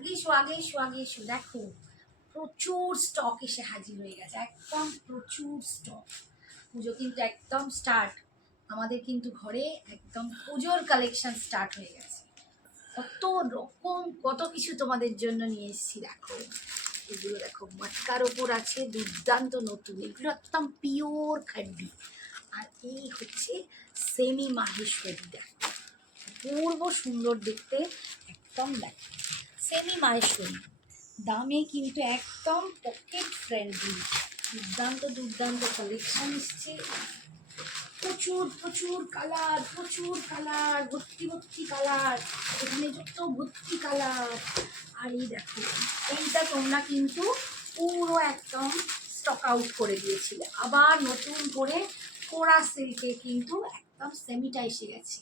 আগে এসো দেখো প্রচুর স্টক এসে হাজির হয়ে গেছে, একদম প্রচুর স্টক। পুজো কিন্তু একদম স্টার্ট, আমাদের কিন্তু ঘরে একদম পুজোর কালেকশন স্টার্ট হয়ে গেছে। কত রকম কত কিছু তোমাদের জন্য নিয়ে এসেছি। দেখো এগুলো দেখো মটকার ওপর আছে, দুর্দান্ত নতুন, এগুলো একদম পিওর খাড্ডি। আর এই হচ্ছে সেমি মাহেশ্বরী, দেখো অপূর্ব সুন্দর দেখতে, একদম দেখো সেমি মাহেশ্বরী, দামে কিন্তু একদম পকেট ফ্রেন্ডলি। দুর্দান্ত কালেকশন এসছে, প্রচুর কালার, ভর্তি কালার, এখানে যত ভর্তি কালার। আর এই দেখো এইটা তোমরা কিন্তু পুরো একদম স্টক আউট করে দিয়েছিলে, আবার নতুন করে কোরা সিল্কে কিন্তু একদম সেমিটা এসে গেছে।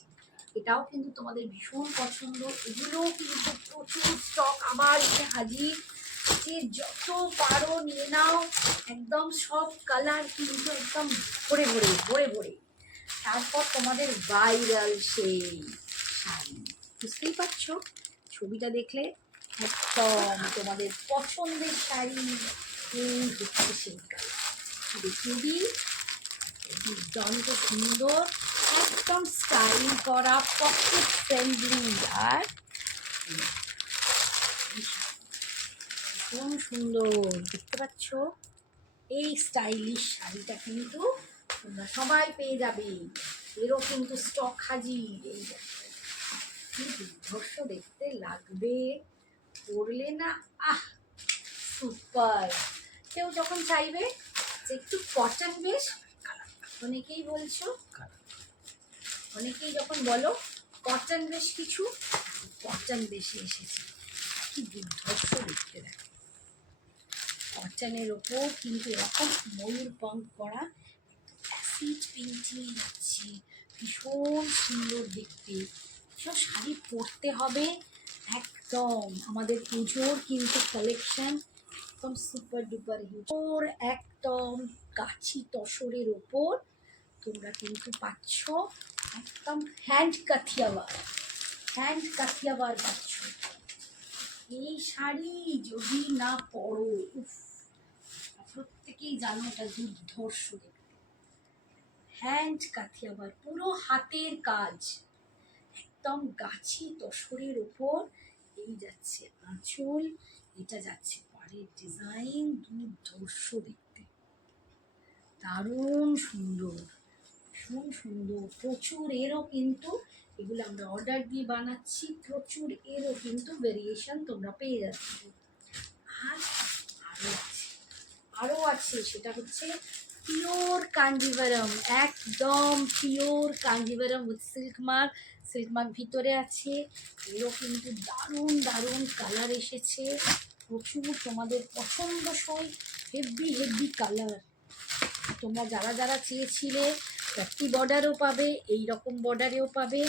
এটাও কিন্তু তোমাদের ভীষণ পছন্দ, এগুলোও কিন্তু প্রচুর স্টক আবার এসে হাজির। যে যত পারো নিয়ে নাও, একদম সব কালার কিন্তু একদম ভরে। তারপর তোমাদের ভাইরাল সেই শাড়ি, বুঝতেই পারছো ছবিটা দেখলে, একদম তোমাদের পছন্দের শাড়ি। এই হচ্ছে সেই কালার, দেখিয়ে দিই, দুর্দান্ত সুন্দর, একদম স্টাইল করা, পকেট ফ্রেন্ডলি, আর ভীষণ সুন্দর দেখতে পাচ্ছ। এই স্টাইলিশ শাড়িটা কিন্তু তোমরা সবাই পেয়ে যাবে, এরও কিন্তু স্টক হাজির। এই কি দুর্ধর্ষ দেখতে লাগবে, পরলে না আহ সুপার। কেউ যখন চাইবে যে একটু কটন বেশ, অনেকেই বলছো, অনেকেই যখন বলো কটন বেশ কিছু, কটন বেশি এসেছে, কি দুর্ধর্ষ দেখতে দেখো। কটনের ওপর কিন্তু এরকম ময়ূর পঙ্ক করা অ্যাসিড পেইন্টিং যাচ্ছে, ভীষণ সুন্দর দেখতে। সব শাড়ি পরতে হবে একদম, আমাদের পুজোর কিন্তু কালেকশন একদম সুপার ডুপার হিট। ওর একদম কাছি তসরের ওপর তোমরা কিন্তু পাচ্ছ একদম হ্যান্ড কাথিয়াবার পাচ্ছ। এই শাড়ি যদি না পরো, প্রত্যেকেই জানো এটা দুর্ধর্ষ দেখতে। হ্যান্ড কাথিয়াবার, পুরো হাতের কাজ, একদম গাছি তসরের ওপর। এই যাচ্ছে আঁচল, এটা যাচ্ছে পাড়ের ডিজাইন, দুর্ধর্ষ দেখতে, দারুণ সুন্দর, ভীষণ সুন্দর। প্রচুর এরও কিন্তু, এগুলো আমরা অর্ডার দিয়ে বানাচ্ছি, প্রচুর এরও কিন্তু ভেরিয়েশন তোমরা পেয়ে যাচ্ছ। আর আরও আছে সেটা হচ্ছে পিওর কাঞ্জিভারম, একদম pure Kanjivaram with silk mark ভিতরে আছে। এরও কিন্তু দারুণ কালার এসেছে, প্রচুর তোমাদের পছন্দসই হেভি কালার। তোমরা যারা চেয়েছিলে একটি বর্ডারও পাবে, এই রকম বর্ডারেও পাবে,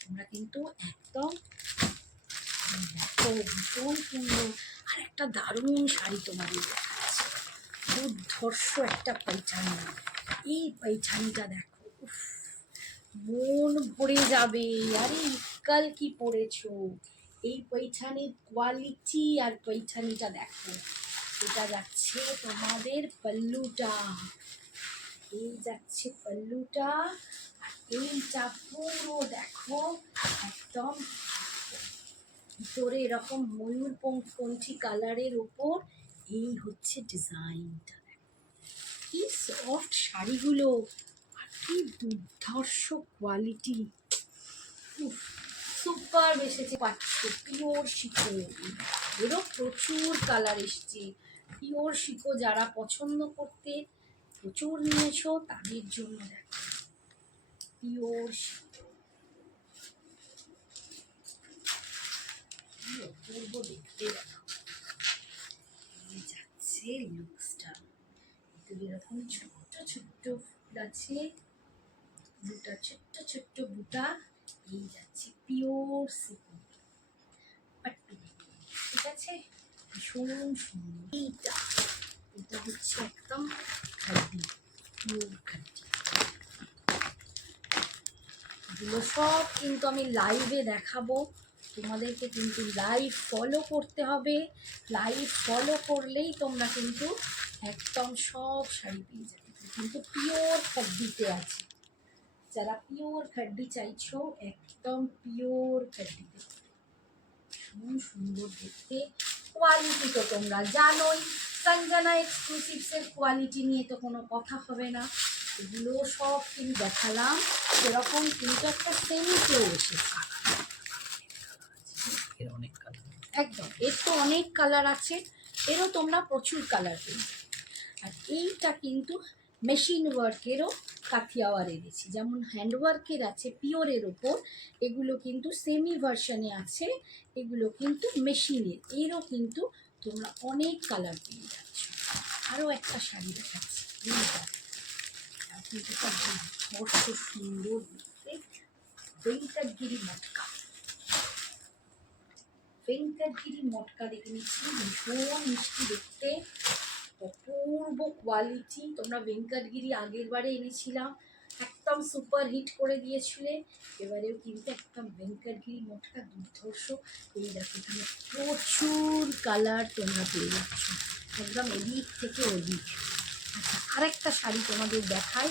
তোমরা কিন্তু একদম ভীষণ সুন্দর। আর একটা দারুণ শাড়ি তোমাদের দেখাচ্ছে, দুর্ধর্ষ একটা পাইচানি। এই পাইচানিটা দেখো, মন ভরে যাবে। আরে কাল কি পরেছো, এই পৈছানির কোয়ালিটি আর পৈছানিটা দেখো। এটা যাচ্ছে তোমাদের পাল্লুটা, এই যাচ্ছে পাল্লুটা, আর এইটা পুরো দেখো একদম ভিতরে এরকম ময়ূর পঙ্খী কালারের ওপর। এই হচ্ছে ডিজাইনটা, কি সফট শাড়িগুলো, আর কি দুর্ধর্ষ কোয়ালিটি, সুপার এসেছে। পাচ্ছ পিওর শিকো, এরও প্রচুর কালার এসছে। পিওর শিকো যারা পছন্দ করতে প্রচুর নিয়েছো, তাদের জন্য দেখো পিওর শিকো, কি অপূর্ব দেখতে দেখো। এই যাচ্ছে লুকসটা, এরকম ছোট্ট ফুল আছে, বুটা ছোট্ট বুটা। এই যাচ্ছে পিওর সিকো পাট্টু, ঠিক আছে, ভীষণ সুন্দর। এটা হচ্ছে একদম খাদ্দি, পিওর খাদ্দি। এগুলো সব কিন্তু আমি লাইভে দেখাবো, তোমাদেরকে কিন্তু লাইভ ফলো করতে হবে। লাইভ ফলো করলেই তোমরা কিন্তু একদম সব শাড়ি পেয়ে যাবে, কিন্তু পিওর খাদ্দিতে আছে। যারা পিওর খাদ্দি চাইছো একদম পিওর খাদ্দিতে, ভীষণ সুন্দর দেখতে। কোয়ালিটি তো তোমরা জানোই, সঞ্জনা এক্সক্লুসিভসের কোয়ালিটি নিয়ে তো কোনো কথা হবে না। এগুলো সব কিন্তু দেখালাম, সেরকম কিন্তু একটা সেমিতেও এসেছে। একদম এর তো অনেক কালার আছে, এরও তোমরা প্রচুর কালার পেয়ে। আর এইটা কিন্তু মেশিন ওয়ার্কেরও কাথিয়াওয়ার এনেছি, যেমন হ্যান্ডওয়ার্কের আছে পিওরের ওপর, এগুলো কিন্তু সেমি ভার্সনে আছে, এগুলো কিন্তু মেশিনের। এরও কিন্তু তোমরা অনেক কালার পেয়ে যাচ্ছ। আরও একটা শাড়ি দেখাচ্ছি, বড্ড সুন্দর দেখতে, ভেঙ্কটগিরি মটকা। ভেঙ্কটগিরি মটকা দেখে নিচ্ছি, ভীষণ মিষ্টি দেখতে, অপূর্ব কোয়ালিটি। তোমরা ভেঙ্কটগিরি আগের বারে এনেছিলাম, একদম সুপার হিট করে দিয়েছিলে, এবারেও কিন্তু একদম ভেঙ্কটগিরি মটকা দুর্ধর্ষ। এই দেখো এখানে প্রচুর কালার তোমরা পেয়ে যাচ্ছ, একদম এদিক থেকে ওদিক। আচ্ছা, আরেকটা শাড়ি তোমাদের দেখাই।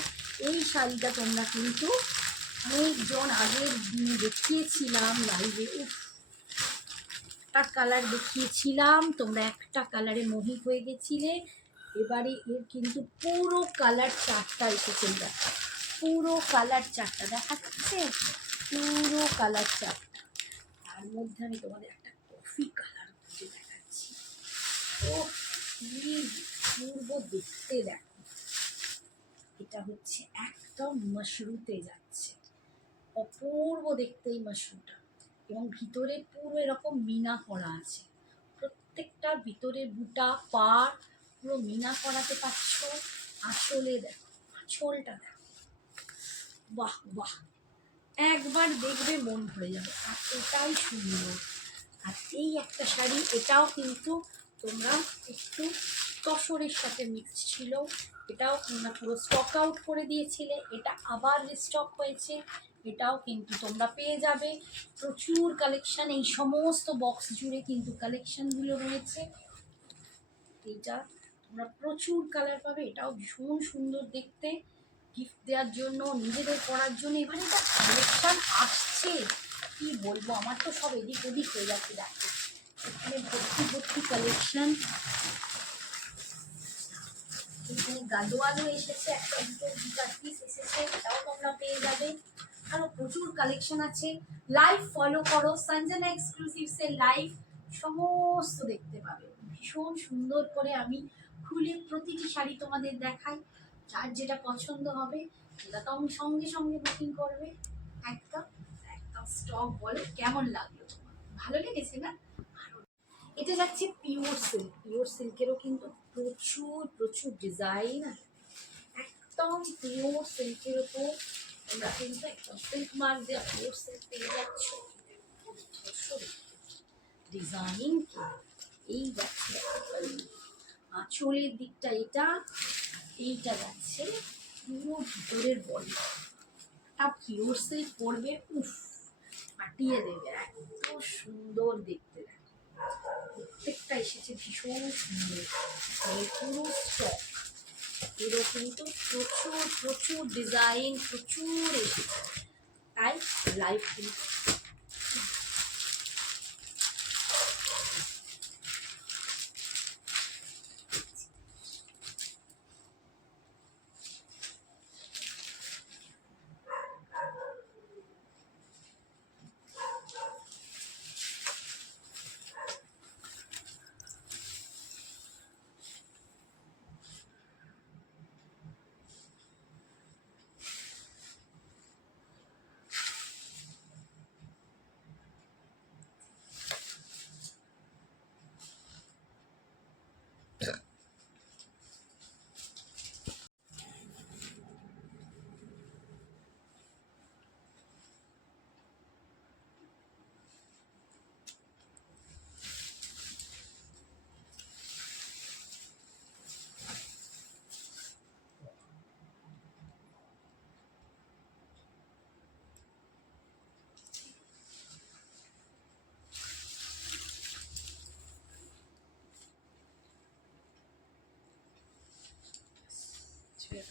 এই শাড়িটা তোমরা কিন্তু অনেকজন আগের দিনে দেখিয়েছিলাম লাইভে, একটা কালার দেখিয়েছিলাম, তোমরা একটা কালারে মোহিত হয়ে গেছিলে। এবারে এর কিন্তু পুরো কালার চারটা এসেছে, পুরো কালার চারটা দেখাচ্ছে, পুরো কালার চারটা। তার মধ্যে আমি তোমাদের একটা কফি কালার দেখাচ্ছি, ও কি পূর্ব দেখতে দেখো। এটা হচ্ছে একদম মাশরুতে যাচ্ছে, অপূর্ব দেখতে এই মাশরুটা, এবং ভিতরে পুরো এরকম মিনা করা আছে, প্রত্যেকটা ভিতরে বুটা পাড় পুরো মিনা করাতে পারছ। আসলে দেখো আঁচলটা দেখো, বাহ বাহ, একবার দেখবে মন ভরে যাবে, এতটাই সুন্দর। আর এই একটা শাড়ি, এটাও কিন্তু তোমরা একটু তসরের সাথে মিক্সড ছিল, এটাও তোমরা পুরো স্টক আউট করে দিয়েছিলে, এটা আবার রিস্টক হয়েছে, এটাও কিন্তু তোমরা পেয়ে যাবে। প্রচুর কালেকশন, এই সমস্ত বক্স জুড়ে কিন্তু কালেকশনগুলো রয়েছে। এইটা তোমরা প্রচুর কালার পাবে, এটাও ভীষণ সুন্দর দেখতে, গিফট দেওয়ার জন্য, নিজেদের পরার জন্য। এবার এটা কালেকশন আসছে, কি বলবো, আমার তো সব এদিক ওদিক হয়ে যাচ্ছে। দেখো এখানে ভর্তি ভর্তি কালেকশন, এখানে গাদোয়ালও এসেছে, একটা দুটো পিস এসেছে, এটাও তোমরা পেয়ে যাবে। আরও প্রচুর কালেকশন আছে। লাইভ ফলো করো, সঞ্জনা এক্সক্লুসিভসের লাইভ সমস্ত দেখতে পাবে। ভীষণ সুন্দর করে আমি খুলে প্রতিটি শাড়ি তোমাদের দেখাই, যার যেটা পছন্দ হবে সেটা তো আমি সঙ্গে সঙ্গে বুকিং করবে। একদম একদম স্টক বলে কেমন লাগলো তোমার, ভালো লেগেছে না? এটা যাচ্ছে পিওর সিল্ক, পিওর সিল্কেরও কিন্তু প্রচুর প্রচুর ডিজাইন আছে, একদম পিওর সিল্কের ওপর তোমরা কিন্তু একদম সিল্ক মার্ক দেওয়া পিওর সিল্ক পেয়ে যাচ্ছ। ডিজাইন এই যাচ্ছে আঁচলের দিকটা, এটা এইটা যাচ্ছে পুরো ভিতরের বডি, পিওর সিল্ক পরবে, উফ ফাটিয়ে দেবে, এত সুন্দর দেখতে। প্রত্যেকটা এসেছে ভীষণ সুন্দর, পুরো স্টক, এরও কিন্তু প্রচুর প্রচুর ডিজাইন প্রচুর এসেছে, তাই লাইভ কিন্তু হচ্ছে।